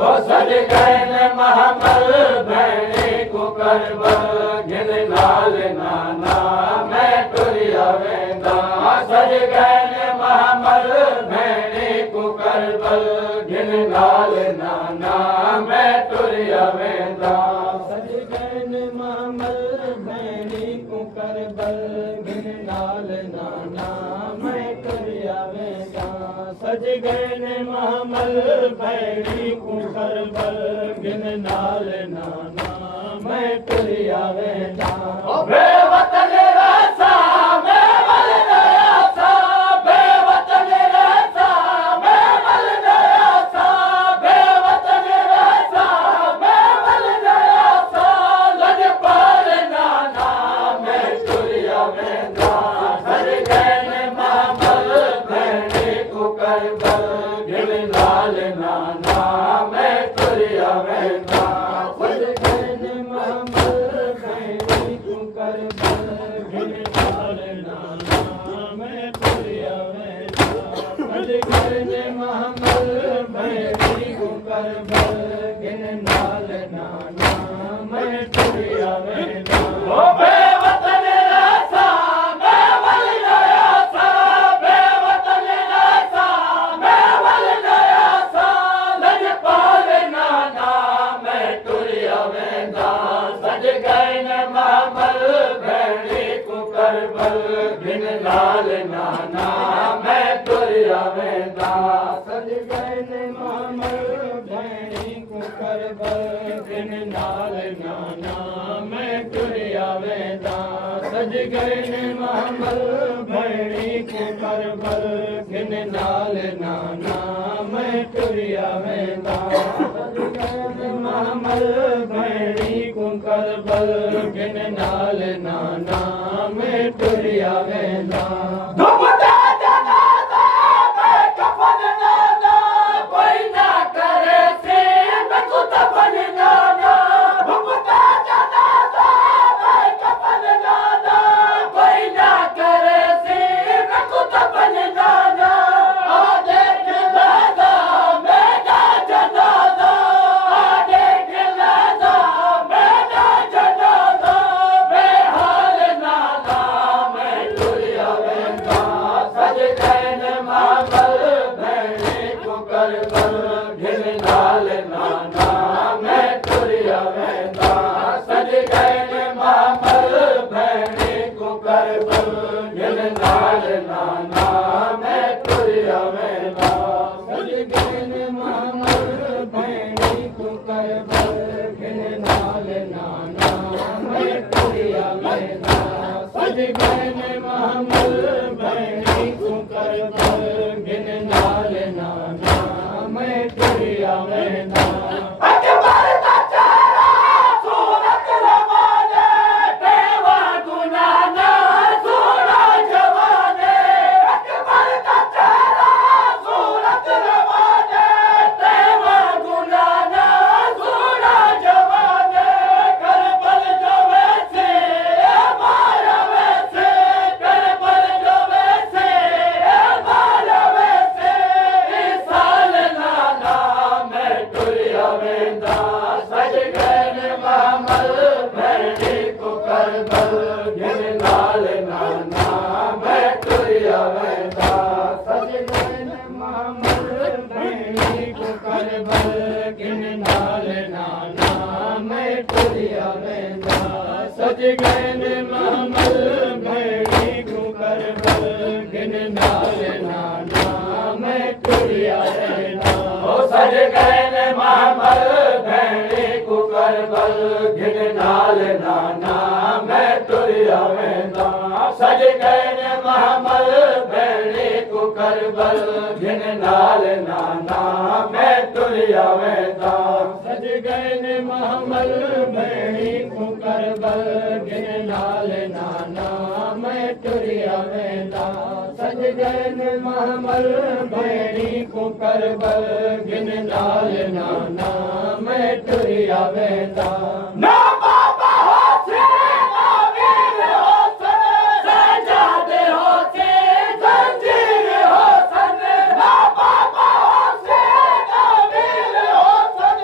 ओ सज गैन महमल भैणी कुकरबल घिन नाल नाना मैं टुरिया वेंदा सज गैन महमल भैणी कुकरबल घिन नाल नाना मैं टुरिया वेंदा सज गैन महमल भैणी कुकरबल घिन नाल नाना मैं टुरिया वेंदा सज गैन महमल भैणी कुकरबल घिन नाल नाना मैं टुरिया वेंदा बेवतन रसा बेवल नयासा बेवतन रसा बेवल नयासा बेवतन रसा बेवल नयासा लजपाल नाना मैं टुरिया वेंदा सज गैन महमल भैणी कुकरबल घिन नाल नाना मैं टुरिया वेंदा सज गैन महमल भैणी कुकरबल घिन नाल नाना मैं टुरिया वेंदा सज गैन महमल भैणी कुकरबल घिन नाल नाना मैं टुरिया वेंदा ओ बेवतन रसा बेवल नयासा बेवतन रसा बेवल नयासा लजपाल नाना मैं टुरिया वेंदा सज गैन महमल भैणी कुकरबल घिन नाल नाना मैं टुरिया वेंदा सज गैन महमल भैणी कुकरबल घिन नाल नाना मैं टुरिया वेंदा सज गैन महमल भैणी कुकरबल घिन नाल नाना मैं टुरिया वेंदा सज गैन महमल भैणी कुकरबल घिन नाल नाना मैं टुरिया वेंदा धुपदा जनाजा मैं कफन नाना कोई ना करे से मैं कुतफन नाना धुपदा जनाजा मैं कफन नाना कोई ना करे से मैं कुतफन नाना आ देख लाजा मेरा जनाजा आ देख लाजा मेरा जनाजा बेहाल नाना मैं टुरिया वेंदा सज गैन महमल भैणी कुकरबल घिन नाल नाना मैं टुरिया वेंदा सज गैन महमल भैणी कुकरबल घिन नाल नाना मैं टुरिया वेंदा सज गैन महमल भैणी कुकरबल घिन नाल नाना मैं टुरिया वेंदा सज गैन महमल भैणी कुकरबल घिन नाल नाना मैं टुरिया वेंदा अकबर दा चेहरा सूरत रवाने देवा गुनाना सोना जवाने अकबर दा चेहरा सूरत रवाने देवा गुनाना सोना जवाने करबल जो वैसे मारा वैसे करबल जो वैसे मारा वैसे इस साल नाना मैं टुरिया वेंदा सज गैन महमल भैणी कुकरबल घिन नाल नाना मैं टुरिया वेंदा सज गैन महमल भैणी कुकरबल घिन नाल नाना मैं टुरिया वेंदा सज गैन महमल भैणी कुकरबल घिन नाल नाना मैं टुरिया वेंदा ओ सज गैन महमल भैणी कुकरबल घिन नाल नाना मैं टुरिया वेंदा सज गैन महमल भैणी कुकरबल घिन नाल नाना मैं टुरिया वेंदा सज गैन महमल भैणी कुकरबल घिन नाल नाना मैं टुरिया वेंदा सज गैन महमल भैणी कुकरबल घिन नाल नाना मैं टुरिया वेंदा ना बाबा होसे ना वीर होसन सजादे होसे जंजीर होसन ना बाबा होसे ना वीर होसन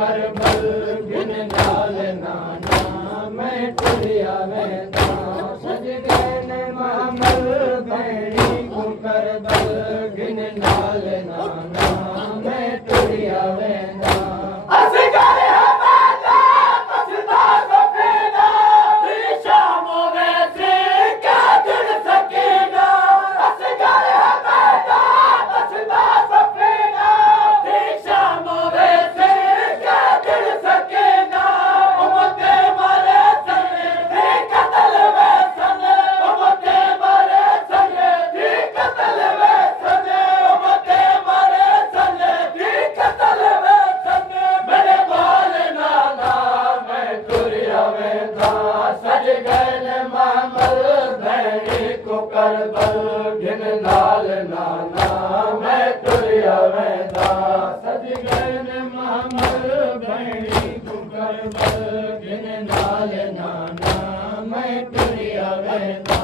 करबल घिन नाल नाना मैं टुरिया वेंदा सज गए महमल भैणी को करबल घिन नाल नाना मैं टुरिया वेंदा असगर है बैठा पछता सफेदा शाम वैसे क्या दिल सकेगा असगर है बैठा पछता सफेदा शाम वैसे क्या दिल सकेगा उमते मरे सने थे कतल वैसन उमते मरे सने थे कतल वैसन उमते मरे सने थे कतल वैसन मेरे बाल नाना मैं टुरिया वेंदा सज गए महमल भैणी को करबल घिन नाल नाना मैं टुरिया वेंदा सज गए महमल भैणी को करबल घिन नाल नाना मैं टुरिया वेंदा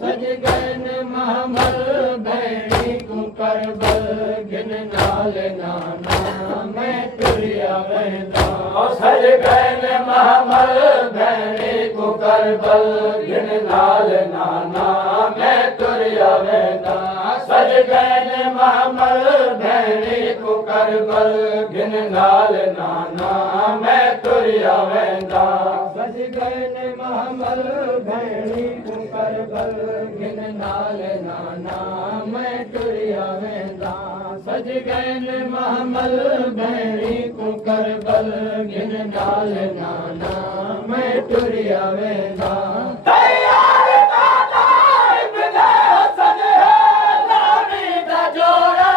सज गए महमल भैणी को करबल घिन नाल नाना मैं टुरिया वेंदा सज गए महमल भैणी को करबल घिन नाल नाना मैं टुरिया वेंदा सज गए महमल भैणी को करबल घिन नाल नाना मैं टुरिया वेंदा सज गए महमल भैणी को करबल घिन नाल नाना मैं टुरिया वेंदा सज गए महमल भैणी को करबल घिन नाल नाना मैं टुरिया वेंदा तैयार दादा इब्ने हसन है नामी दा जोड़ा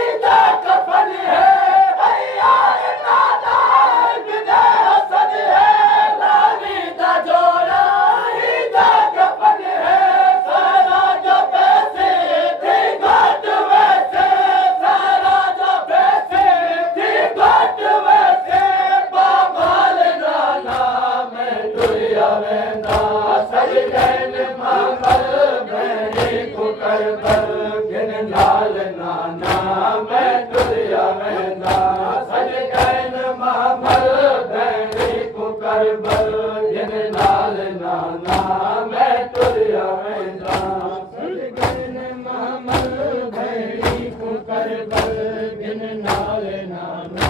ईदा कफन है तैयार दादा इब्ने हसन है नामी दा जोड़ा ईदा कफन है सारा जो पैसे थे घट वैसे सारा जो पैसे थे घट वैसे बाबाल नाना मैं टुरिया वेंदा सज गए महमल भैणी को करबल घिन नाल नाना मैं टुरिया वेंदा सज गए महमल भैणी को करबल घिन नाल नाना मैं टुरिया वेंदा सज गए महमल भैणी को करबल घिन नाल नाना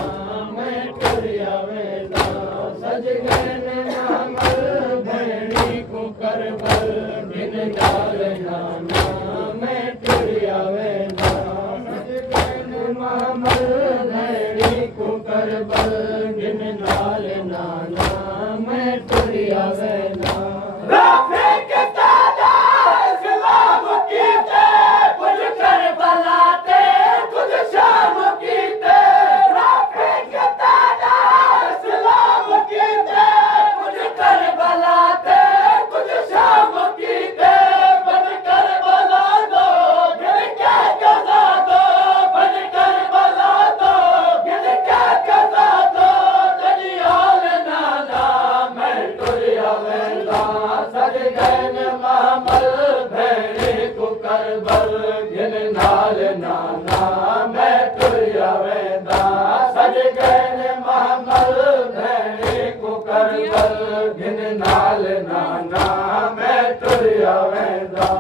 मैं टुरिया वेंदा सज गए महमल भैणी को करबल घिन नाल नाना मैं टुरिया वेंदा सज गए महमल भैणी को करबल घिन नाल नाना मैं टुरिया वेंदा राफे के दादा इस्लाम की ते कुछ करबला ते कुछ शाम की ते राफे के दादा इस्लाम की ते कुछ करबला ते कुछ शाम की ते बन करबला दो गिर के कजा दो बन करबला दो गिर के कजा दो दनियाल नाना मैं टुरिया वेंदा सज गए महमल भैणी को करबल घिन नाल नाना मैं टुरिया वेंदा सज गए महमल भैणी को करबल घिन नाल नाना मैं टुरिया वेंदा